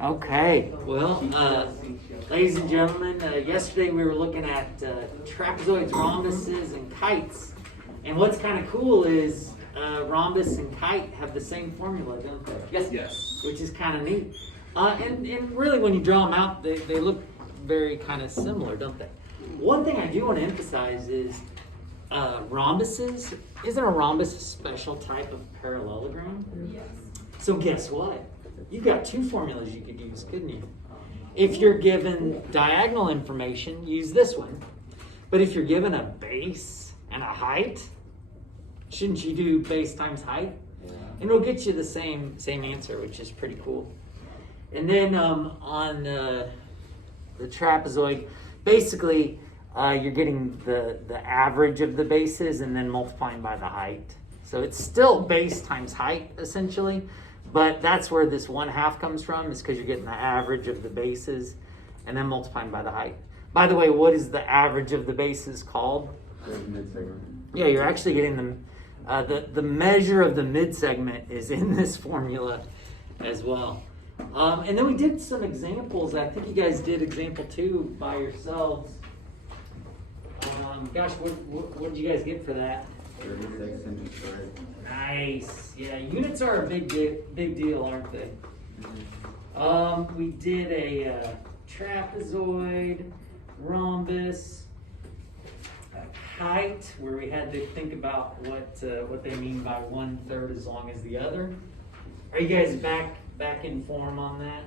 Okay, well, ladies and gentlemen, yesterday we were looking at trapezoids, rhombuses, and kites. And what's kind of cool is rhombus and kite have the same formula, don't they? Yes. Which is kind of neat. And really, when you draw them out, they look very kind of similar, don't they? One thing I do want to emphasize is rhombuses. Isn't a rhombus a special type of parallelogram? Yes. So guess what? You've got two formulas you could use, couldn't you? If you're given diagonal information, use this one. But if you're given a base and a height, shouldn't you do base times height? Yeah. And it'll get you the same answer, which is pretty cool. And then on the trapezoid, basically you're getting the average of the bases and then multiplying by the height. So it's still base times height, essentially. But that's where this 1/2 comes from, is because you're getting the average of the bases and then multiplying by the height. By the way, what is the average of the bases called? The mid-segment. Yeah, you're actually getting the measure of the mid-segment is in this formula as well. And then we did some examples. I think you guys did example 2 by yourselves. Gosh, what did you guys get for that? 36 inches squared. Nice. Yeah, units are a big deal, aren't they? We did a trapezoid, rhombus, a kite, where we had to think about what they mean by 1/3 as long as the other. Are you guys back in form on that?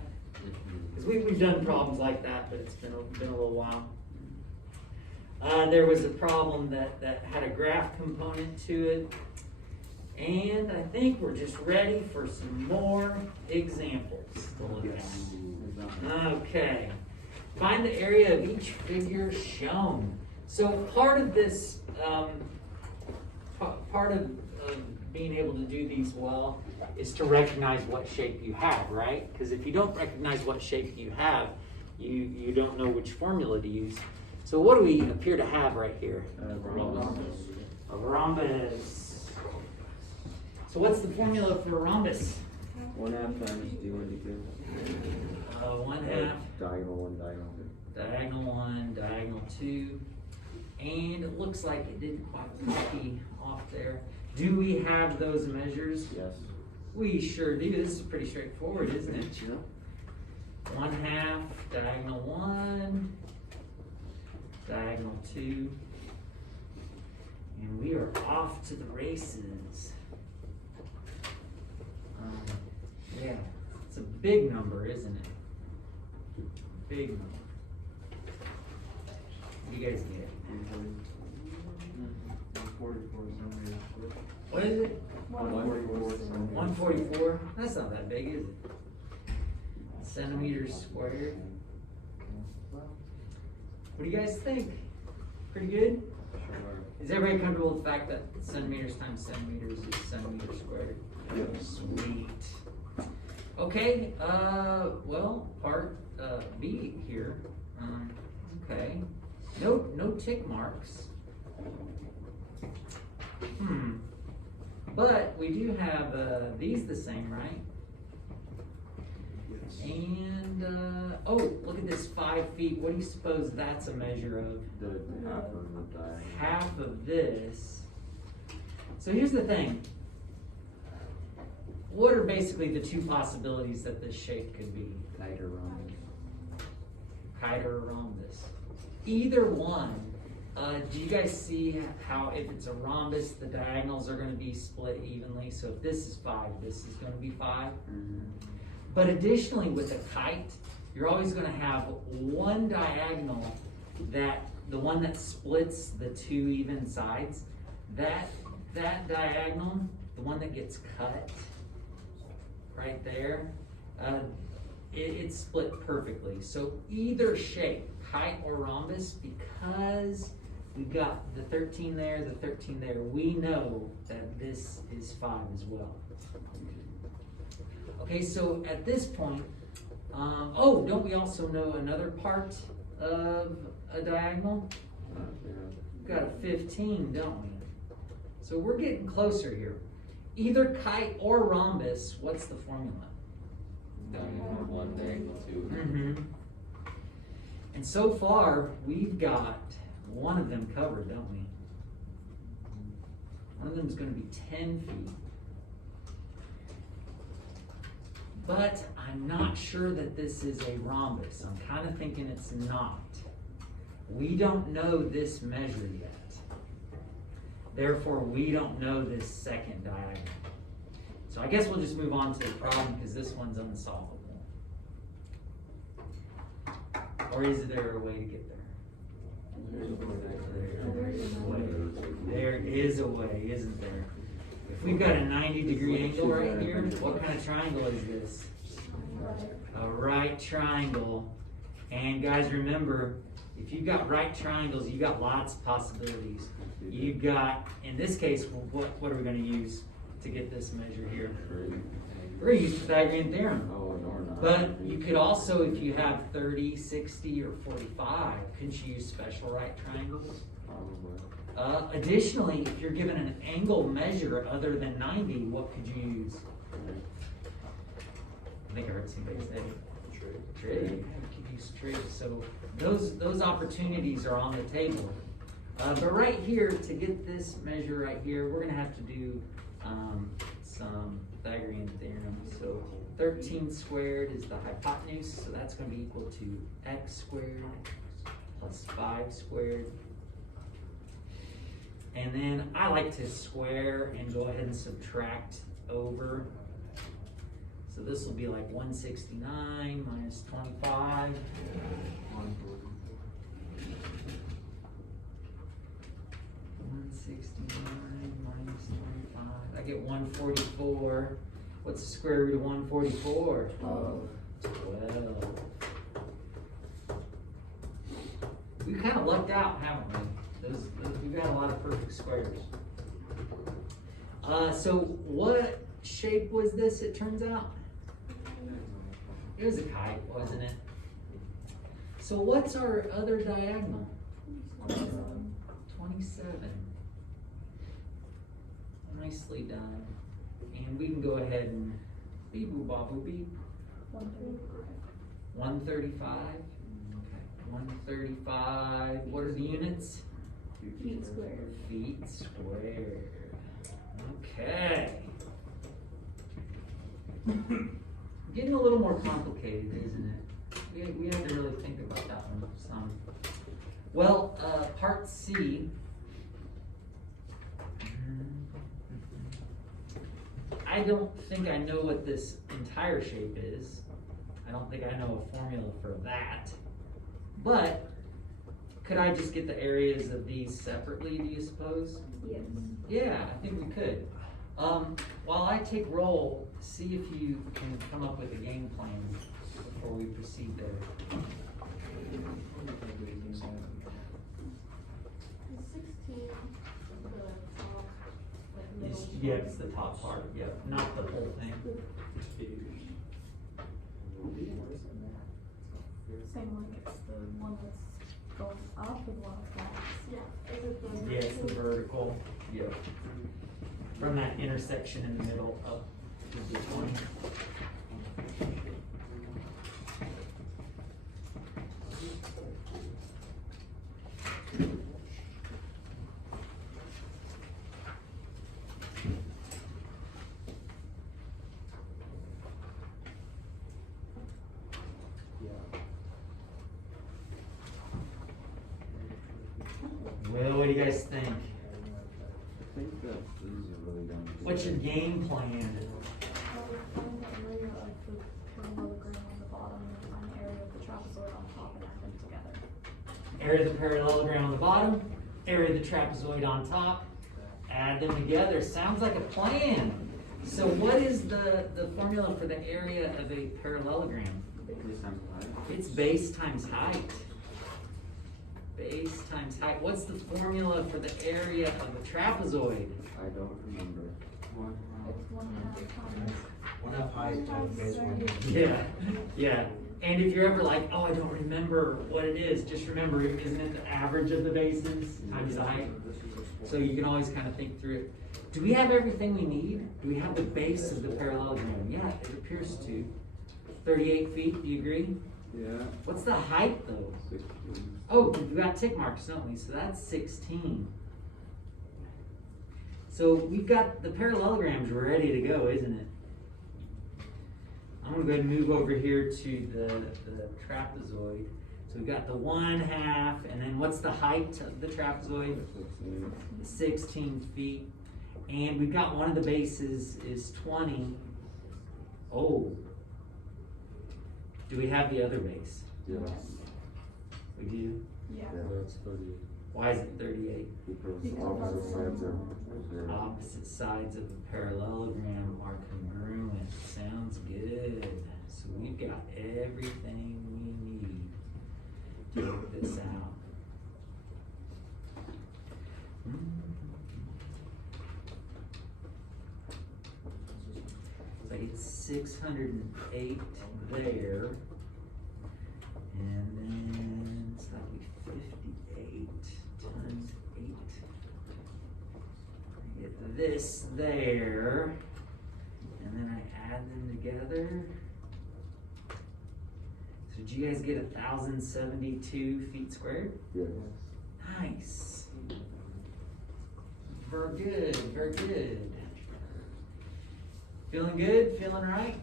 Because we've done problems like that, but it's been a little while. There was a problem that had a graph component to it. And I think we're just ready for some more examples to look at. Okay. Find the area of each figure shown. So part of this, part of being able to do these well is to recognize what shape you have, right? Because if you don't recognize what shape you have, you don't know which formula to use. So what do we appear to have right here? A rhombus. So what's the formula for a rhombus? 1/2 times d1 d2. 1/2. Diagonal 1, diagonal 2. Diagonal 1, diagonal 2. And it looks like it didn't quite copy off there. Do we have those measures? Yes. We sure do. This is pretty straightforward, isn't it? 1/2, diagonal 1, diagonal 2. And we are off to the races. Yeah, it's a big number, isn't it? Big number. What do you guys get? 144 centimeters. What is it? 144 centimeters. 144? That's not that big, is it? Centimeters squared. What do you guys think? Pretty good? Sure. Is everybody comfortable with the fact that centimeters times centimeters is centimeters squared? Yep. Sweet. Okay, well, part B here. Okay. No tick marks. But we do have these the same, right? Yes. And, oh, look at this 5 feet. What do you suppose that's a measure of? The half of the diagonal. Half of this. So here's the thing. What are basically the two possibilities that this shape could be? Kite or rhombus. Kite or rhombus. Either one. Do you guys see how if it's a rhombus, the diagonals are going to be split evenly? So if this is 5, this is going to be 5. Mm-hmm. But additionally, with a kite, you're always going to have one diagonal, that the one that splits the two even sides, that diagonal, the one that gets cut right there, it's split perfectly. So either shape, kite or rhombus, because we've got the 13 there, the 13 there, we know that this is 5 as well. Okay, so at this point, oh, don't we also know another part of a diagonal? We've got a 15, don't we? So we're getting closer here. Either kite or rhombus, what's the formula? Diagonal 1 diagonal And so far, we've got one of them covered, don't we? One of them is going to be 10 feet. But I'm not sure that this is a rhombus. I'm kind of thinking it's not. We don't know this measure yet. Therefore, we don't know this second diagonal. So I guess we'll just move on to the problem because this one's unsolvable. Or is there a way to get there? There is a way, isn't there? If we've got a 90-degree angle right here, what kind of triangle is this? A right triangle. And guys, remember, if you've got right triangles, you've got lots of possibilities. You've got, in this case, what are we going to use to get this measure here? We're going to use Pythagorean Theorem. But you could also, if you have 30, 60, or 45, couldn't you use special right triangles? Additionally, if you're given an angle measure other than 90, what could you use? I think I heard somebody say trig. You could use trig. So those opportunities are on the table. But right here, to get this measure right here, we're going to have to do some Pythagorean theorem. So 13 squared is the hypotenuse, so that's going to be equal to x squared plus 5 squared. And then I like to square and go ahead and subtract over. So this will be like 169 minus 25. 169 minus 25. I get 144. What's the square root of 144? 12. We kind of lucked out, haven't we? We've got a lot of perfect squares. So what shape was this, it turns out? It was a kite, wasn't it? So what's our other diagonal? 27. Nicely done. And we can go ahead and beep boop bop boop beep. 135. Okay. 135. What are the units? Feet squared. Feet squared. Okay. Getting a little more complicated, isn't it? We have to really think about that one some. Well, part C. I don't think I know what this entire shape is. I don't think I know a formula for that. But could I just get the areas of these separately, do you suppose? Yes. Yeah, I think we could. While I take roll, see if you can come up with a game plan before we proceed there. 16, the top, like middle. Yeah, it's the top part, yep, not the whole thing. Same like it's the one that's going up with one that's yeah. Is it the Yeah, it's the vertical, yep. From that intersection in the middle up to the 20. Well, what do you guys think? I think that these are really done. What's your game plan? find the area of the parallelogram on the bottom and find the area of the trapezoid on top and add them together. Area of the parallelogram on the bottom, area of the trapezoid on top, add them together. Sounds like a plan. So what is the formula for the area of a parallelogram? It's base times height. Base times height. What's the formula for the area of a trapezoid? I don't remember. It's 1.5 times. 1/2 height times base 1. Yeah. And if you're ever like, oh, I don't remember what it is, just remember, isn't it the average of the bases times the height? So you can always kind of think through it. Do we have everything we need? Do we have the base of the parallelogram? Yeah, it appears to. 38 feet, do you agree? Yeah. What's the height though? 16. Oh, we got tick marks, don't we? So that's 16. So we've got the parallelograms ready to go, isn't it? I'm gonna go ahead and move over here to the trapezoid. So we've got the 1/2, and then what's the height of the trapezoid? 16. 16 feet. And we've got one of the bases is 20. Oh. Do we have the other base? Yes. We do? Yeah. Yeah, that's 38. Why is it 38? Because opposite sides are zero. Opposite sides of the parallelogram are congruent. Sounds good. So we've got everything we need to work this out. So it's 608 there. And then it's that'll be 58 times 8. I get this there. And then I add them together. So did you guys get 1,072 feet squared? Yes. Nice. Very good, very good. Feeling good? Feeling right?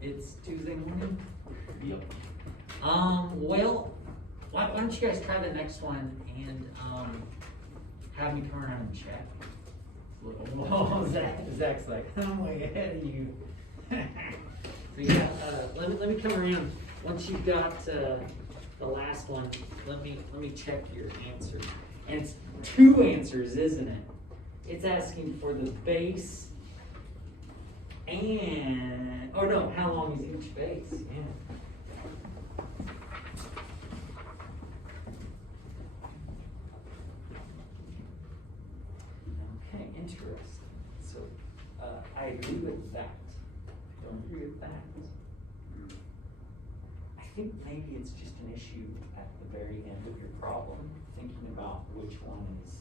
It's Tuesday morning? Yep. Well, why don't you guys try the next one and have me come around and check? Whoa, Zach's like, I'm way ahead of you. So yeah, let me come around. Once you've got the last one, let me check your answer. And it's 2 answers, isn't it? It's asking for the base and, oh no, how long is each base? Yeah. Okay, interesting. So, I agree with that. Don't agree with that. I think maybe it's just an issue at the very end of your problem, thinking about which one is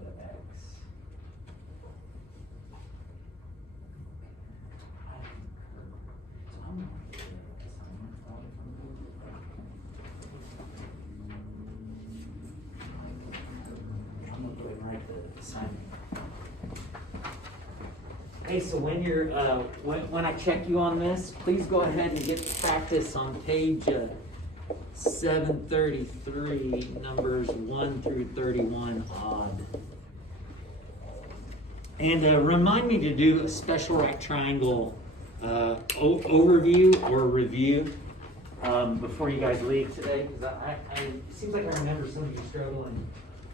the X. So I'm going to do the assignment. I'm going to go ahead and write the assignment. Hey, so when you're when I check you on this, please go ahead and get practice on page 733, numbers 1 through 31 odd. And remind me to do a special right triangle overview or review before you guys leave today, because it seems like I remember some of you struggling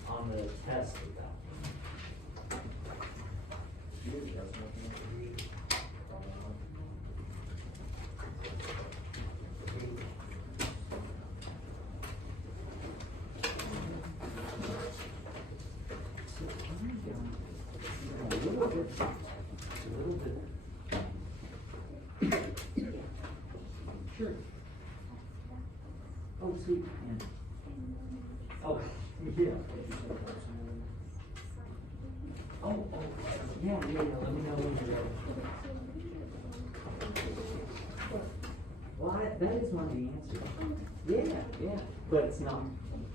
on the test with that. Sure. Oh, sweet. Yeah. Oh, yeah. Oh, yeah. Let me know when you're ready. Well, that is one of the answers. Yeah. But it's not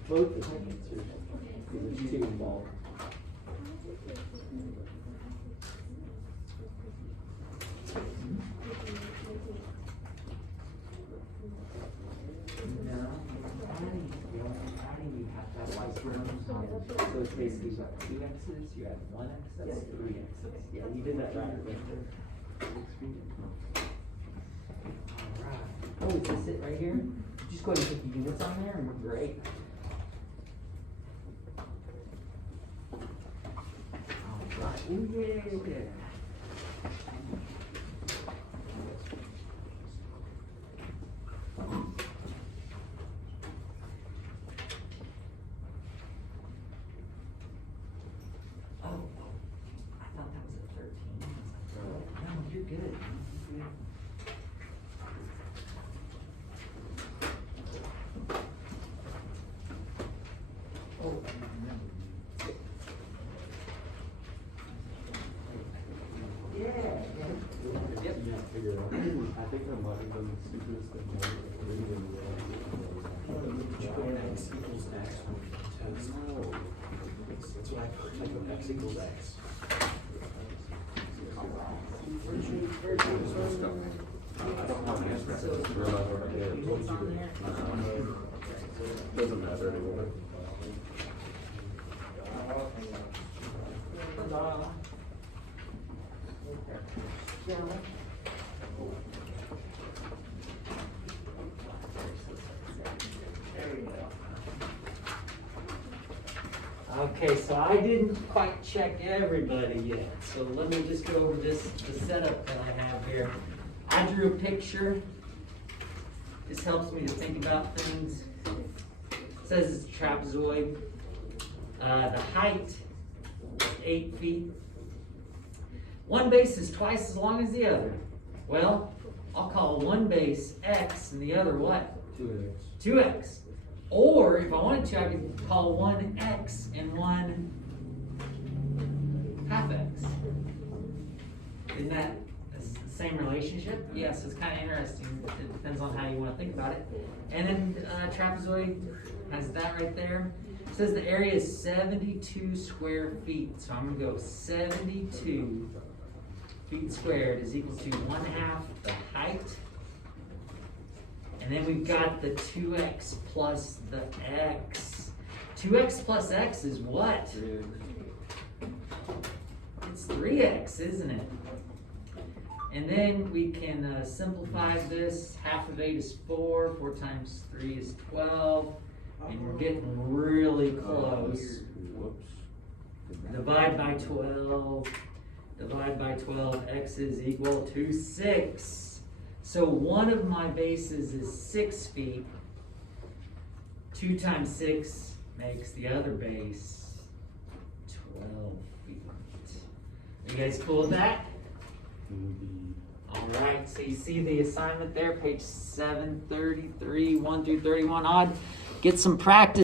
both of the answers. Because there's 2 involved. So it's basically you've got 2 X's, you add 1 X, that's 3 X's. Yeah, you did that right there. Alright. Oh, is this it right here? Just go ahead and put the units on there and we're great. Alright. Ooh, yeah. Yeah, figure out. I think I might have done the stupidest thing ever. X equals X. That's what I put. I put X equals X. I don't have an answer. Doesn't matter anymore. Okay, so I didn't quite check everybody yet, so let me just go over the setup that I have here. I drew a picture. This helps me to think about things. It says it's a trapezoid. The height is 8 feet. One base is twice as long as the other. Well, I'll call one base X and the other what? 2x. 2x. Or if I wanted to, I could call one X and one half X. Isn't that the same relationship? Yes, it's kind of interesting. It depends on how you want to think about it. And then trapezoid has that right there. It says the area is 72 square feet. So I'm going to go 72 feet squared is equal to 1/2 the height. And then we've got the 2x plus the x. 2x plus x is what? It's 3x, isn't it? And then we can simplify this. Half of 8 is 4. 4 times 3 is 12. And we're getting really close. Whoops. Divide by 12. Divide by 12. X is equal to 6. So one of my bases is 6 feet. 2 times 6 makes the other base 12 feet. Are you guys cool with that? All right, so you see the assignment there, page 733, 1 through 31 odd. Get some practice.